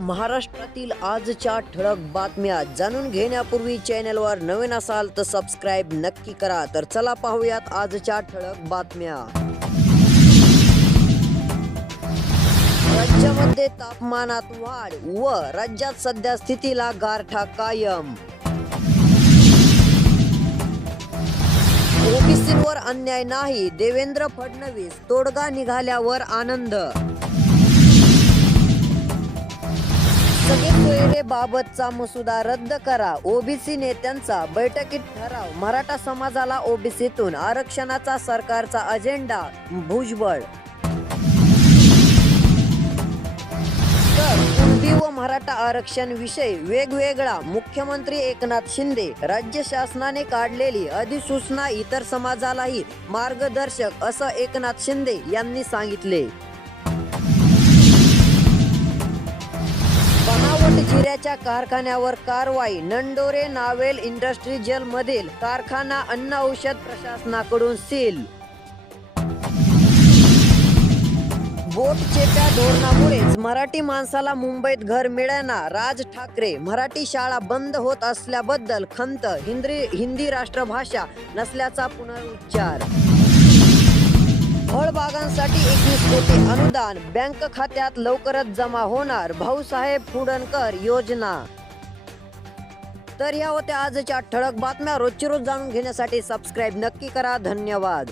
महाराष्ट्रातील आजच्या ठळक बातम्या जाणून घेण्यापूर्वी चॅनलवर नवीन असाल तर सबस्क्राइब नक्की करा। तर चला पाहूयात आजच्या ठळक बातम्या। राज्यामध्ये तापमानात वाढ व राज्यात सध्या स्थितीला गारठा कायम। ओबीसींवर अन्याय नाही, देवेंद्र फडणवीस, तोडगा निघाल्यावर आनंद। सगळे सोयरेबाबतचा मसुदा रद्द करा, ओबीसी नेत्यांचा बैठकीत ठराव। मराठा समाजाला ओबीसीतून आरक्षणाचा सरकारचा अजेंडा, भुजबळ। तर कुणबी व मराठा आरक्षण विषय वेगवेगळा, मुख्यमंत्री एकनाथ शिंदे। राज्य शासनाने काढलेली अधिसूचना इतर समाजालाही मार्गदर्शक, असं एकनाथ शिंदे यांनी सांगितले। बनावट जिऱ्याच्या कारखान्यावर कारवाई, नंडोरे नावेल इंडस्ट्री जेलमधील कारखाना अन्न औषध प्रशासनाकडून सील। बोट चेप्या धोरणामुळेच मराठी माणसाला मुंबईत घर मिळेना, राज ठाकरे। मराठी शाळा बंद होत असल्याबद्दल खंत, हिंदी राष्ट्रभाषा नसल्याचा पुनरुच्चार। फळबागांसाठी 21 कोटी अनुदान बँक खात्यात लवकरच जमा होणार, भाऊसाहेब फुंडकर योजना। तर या होत्या आजच्या ठळक बातम्या। रोजची रोज जाणून घेण्यासाठी सबस्क्राइब नक्की करा। धन्यवाद।